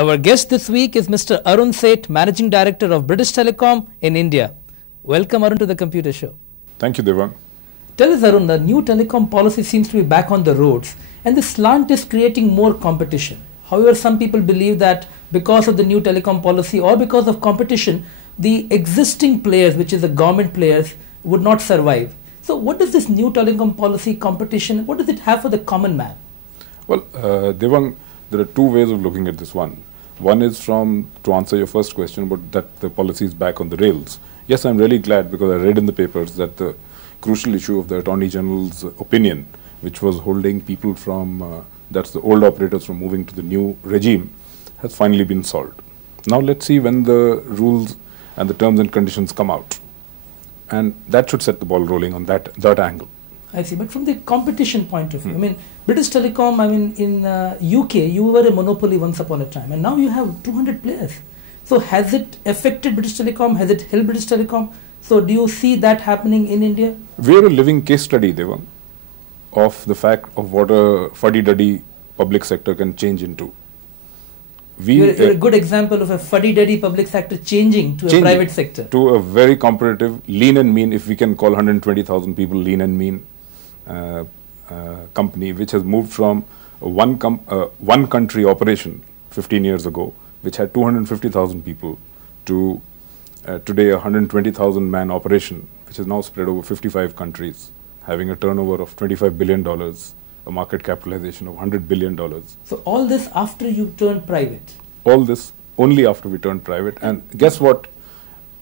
Our guest this week is Mr. Arun Seth, Managing Director of British Telecom in India. Welcome, Arun, to the Computer Show. Thank you, Dewang. Tell us, Arun, the new telecom policy seems to be back on the roads, and this slant is creating more competition. However, some people believe that because of the new telecom policy or because of competition, the existing players, which is the government players, would not survive. So what does this new telecom policy competition, what does it have for the common man? Well, Dewang, there are two ways of looking at this one. One is to answer your first question about that the policy is back on the rails. Yes, I'm really glad because I read in the papers that the crucial issue of the Attorney General's opinion, which was holding people from, that's the old operators from moving to the new regime, has finally been solved. Now let's see when the rules and the terms and conditions come out. And that should set the ball rolling on that angle. I see, but from the competition point of view, I mean, British Telecom, in UK, you were a monopoly once upon a time, and now you have 200 players. So has it affected British Telecom? Has it helped British Telecom? So do you see that happening in India? We are a living case study, Dewang, of the fact of what a fuddy-duddy public sector can change into. You're a good example of a fuddy-duddy public sector changing to a private sector. To a very competitive, lean and mean, if we can call 120,000 people lean and mean, company which has moved from one country operation 15 years ago, which had 250,000 people, to today a 120,000 man operation, which is now spread over 55 countries, having a turnover of $25 billion, a market capitalization of $100 billion. So all this after you turned private? All this only after we turned private. And guess what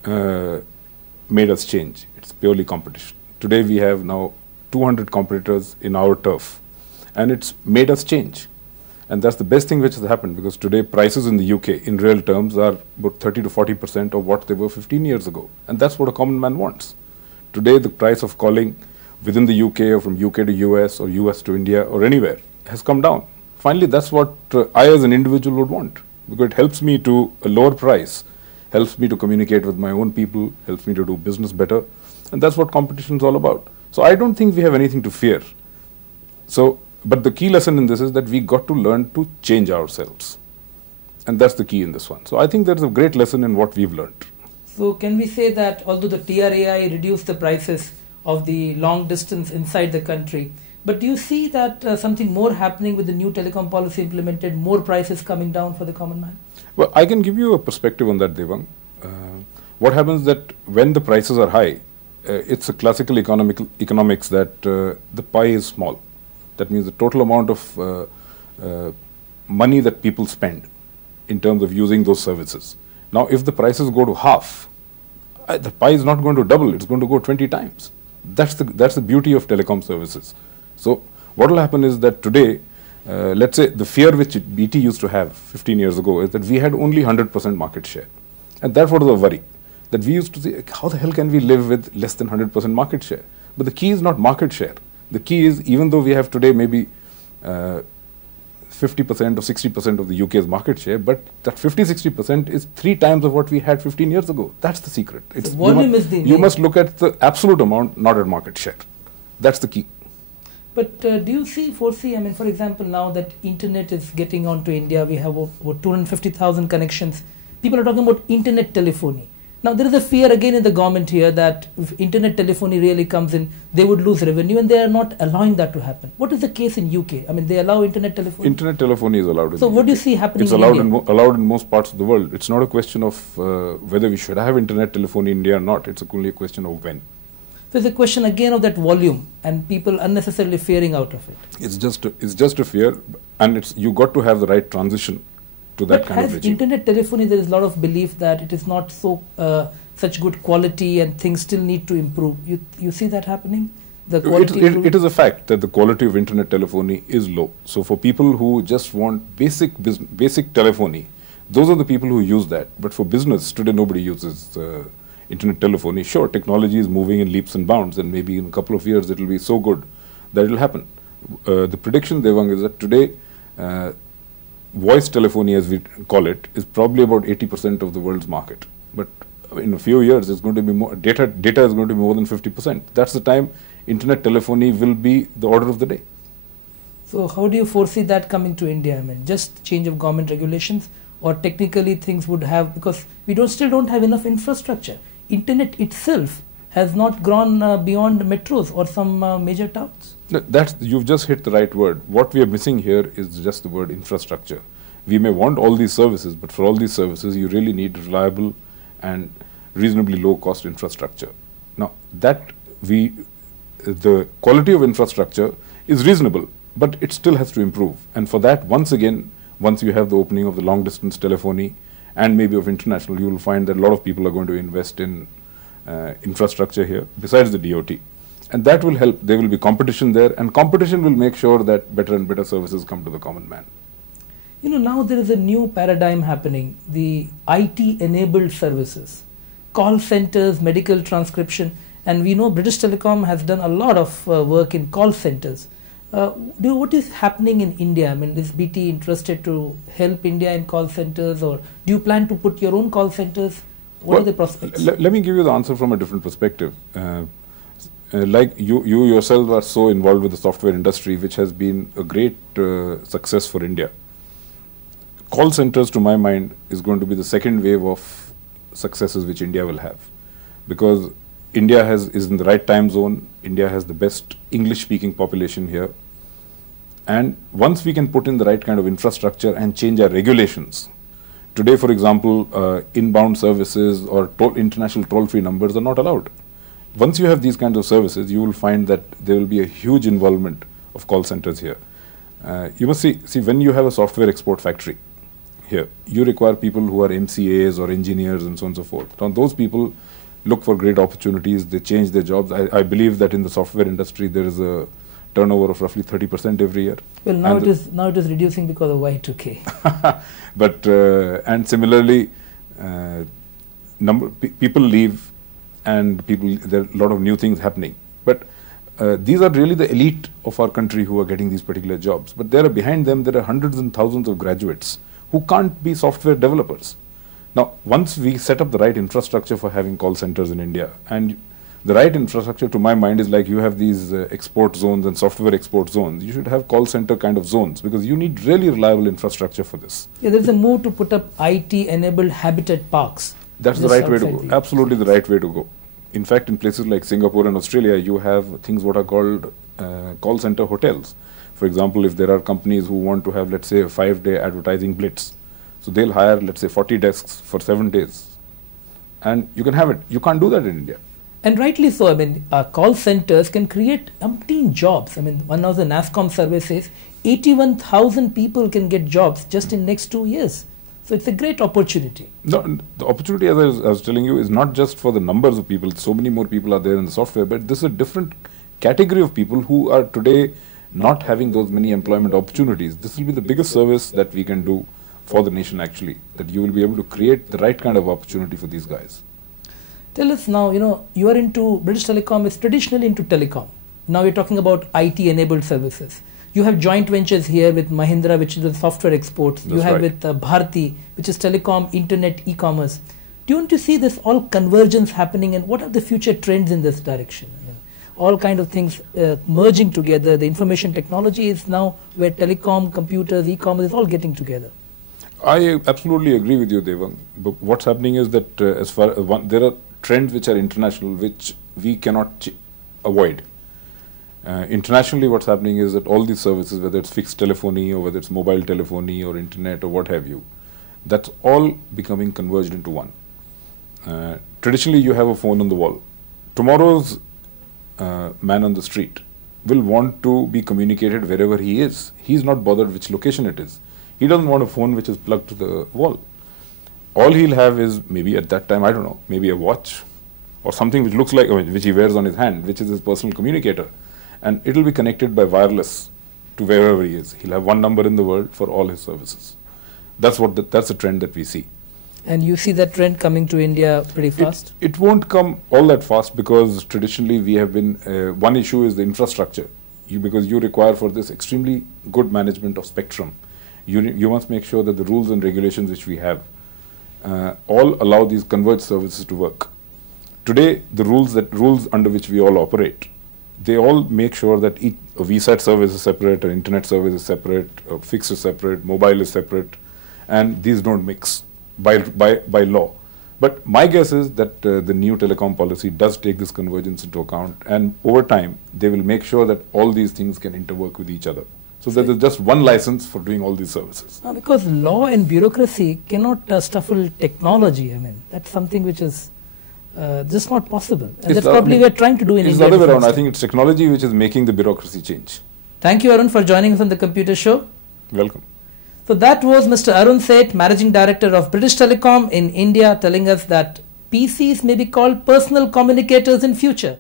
made us change? It's purely competition. Today we have now 200 competitors in our turf, and it's made us change. And that's the best thing which has happened, because today prices in the UK in real terms are about 30 to 40% of what they were 15 years ago. And that's what a common man wants. Today the price of calling within the UK or from UK to US or US to India or anywhere has come down. Finally, that's what I as an individual would want, because it helps me to a lower price, helps me to communicate with my own people, helps me to do business better. And that's what competition is all about. So I don't think we have anything to fear. But the key lesson in this is that we got to learn to change ourselves. And that's the key in this one. So I think there's a great lesson in what we've learned. So can we say that although the TRAI reduced the prices of the long distance inside the country, but do you see that something more happening with the new telecom policy implemented, more prices coming down for the common man? Well, I can give you a perspective on that, Dewang. What happens that when the prices are high, it's a classical economics that the pie is small. That means the total amount of money that people spend in terms of using those services. Now, if the prices go to half, the pie is not going to double, it's going to go 20 times. That's the beauty of telecom services. So what will happen is that today, let's say the fear which BT used to have 15 years ago is that we had only 100% market share. And that was a worry. That we used to say, how the hell can we live with less than 100% market share? But the key is not market share. The key is, even though we have today maybe 50% or 60% of the UK's market share, but that 50-60% is 3 times of what we had 15 years ago. That's the secret. It's the volume is the you must look at the absolute amount, not at market share. That's the key. But do you foresee, for example, now that internet is getting onto India, we have over 250,000 connections. People are talking about internet telephony. Now, there is a fear again in the government here that if internet telephony really comes in, they would lose revenue, and they are not allowing that to happen. What is the case in UK? They allow internet telephony? Internet telephony is allowed in So what do you see happening It's allowed in most parts of the world. It's not a question of whether we should have internet telephony in India or not. It's only a question of when. So it's a question again of that volume and people unnecessarily fearing out of it. It's just a fear, and you got to have the right transition to that kind of regime. Internet telephony, there is a lot of belief that it is not such good quality and things still need to improve. You see that happening? The quality it is a fact that the quality of internet telephony is low. So for people who just want basic telephony, those are the people who use that. But for business, today nobody uses internet telephony. Sure, technology is moving in leaps and bounds, and maybe in a couple of years it will be so good that it will happen. The prediction, Dewang, is that today voice telephony, as we call it, is probably about 80% of the world's market. But in a few years, it's going to be more. Data is going to be more than 50%. That's the time internet telephony will be the order of the day. So how do you foresee that coming to India? Just change of government regulations, or technically things would have, because we still don't have enough infrastructure. Internet itself has not gone beyond metros or some major towns. You've just hit the right word. What we are missing here is just the word infrastructure. We may want all these services, but for all these services, you really need reliable and reasonably low-cost infrastructure. Now, the quality of infrastructure is reasonable, but it still has to improve. And for that, once again, once you have the opening of the long-distance telephony and maybe of international, you will find that a lot of people are going to invest in infrastructure here, besides the DOT. And that will help. There will be competition there, and competition will make sure that better and better services come to the common man. You know, now there is a new paradigm happening, the IT-enabled services, call centers, medical transcription, and we know British Telecom has done a lot of work in call centers. What is happening in India? I mean, is BT interested to help India in call centers, or do you plan to put your own call centers? What are the prospects? Let me give you the answer from a different perspective. Like you yourself are so involved with the software industry, which has been a great success for India. Call centers, to my mind, is going to be the second wave of successes which India will have, because India is in the right time zone. India has the best English-speaking population here, and once we can put in the right kind of infrastructure and change our regulations. Today, for example, inbound services or international toll-free numbers are not allowed. Once you have these kinds of services, you will find that there will be a huge involvement of call centers here. You must see when you have a software export factory here, you require people who are MCAs or engineers and so on and so forth. Now, those people look for great opportunities, they change their jobs. I believe that in the software industry, there is a turnover of roughly 30% every year. Well, now it is reducing because of Y2K. But and similarly, people leave, and there are a lot of new things happening. But these are really the elite of our country who are getting these particular jobs. But behind them, there are hundreds and thousands of graduates who can't be software developers. Now, once we set up the right infrastructure for having call centers in India, and the right infrastructure, to my mind, is like you have these export zones and software export zones. You should have call center kind of zones, because you need really reliable infrastructure for this. Yeah, there's a move to put up IT-enabled habitat parks. That's the right way to go. Absolutely the right way to go. In fact, in places like Singapore and Australia, you have things what are called call center hotels. For example, if there are companies who want to have, let's say, a 5-day advertising blitz, so they'll hire, let's say, 40 desks for 7 days, and you can have it. You can't do that in India. And rightly so. I mean, call centers can create umpteen jobs. I mean, one of the NASSCOM survey says 81,000 people can get jobs just in next 2 years. So it's a great opportunity. No, the opportunity, as I was telling you, is not just for the numbers of people. So many more people are there in the software, but this is a different category of people who are today not having those many employment opportunities. This will be the biggest service that we can do for the nation, actually, that you will be able to create the right kind of opportunity for these guys. Tell us now, you are into, British Telecom is traditionally into telecom. Now you're talking about IT-enabled services. You have joint ventures here with Mahindra, which is the software exports. That's you have right. with Bharti, which is telecom, internet, e-commerce. Do you want to see this all convergence happening, and what are the future trends in this direction? I mean, all kind of things merging together. The information technology is now where telecom, computers, e-commerce is all getting together. I absolutely agree with you, Dewang. But what's happening is that there are trends which are international, which we cannot avoid. Internationally, what's happening is that all these services, whether it's fixed telephony or whether it's mobile telephony or internet or what have you, that's all becoming converged into one. Traditionally, you have a phone on the wall. Tomorrow's man on the street will want to be communicated wherever he is. He's not bothered which location it is. He doesn't want a phone which is plugged to the wall. All he'll have is maybe at that time, I don't know, maybe a watch or something which looks like, which he wears on his hand, which is his personal communicator. And it'll be connected by wireless to wherever he is. He'll have one number in the world for all his services. That's the trend that we see. And you see that trend coming to India pretty fast? It won't come all that fast, because traditionally we have been, one issue is the infrastructure. Because you require for this extremely good management of spectrum. You must make sure that the rules and regulations which we have all allow these converged services to work. Today, the rules under which we all operate, they all make sure that a VSAT service is separate, an internet service is separate, a fixed is separate, mobile is separate, and these don't mix by law. But my guess is that the new telecom policy does take this convergence into account, and over time they will make sure that all these things can interwork with each other. So that there's just one license for doing all these services. Because law and bureaucracy cannot stifle technology. I mean, that's something which is just not possible. And that's probably we're trying to do in India. It's the other way around. I think it's technology which is making the bureaucracy change. Thank you, Arun, for joining us on the Computer Show. Welcome. So that was Mr. Arun Seth, Managing Director of British Telecom in India, telling us that PCs may be called personal communicators in future.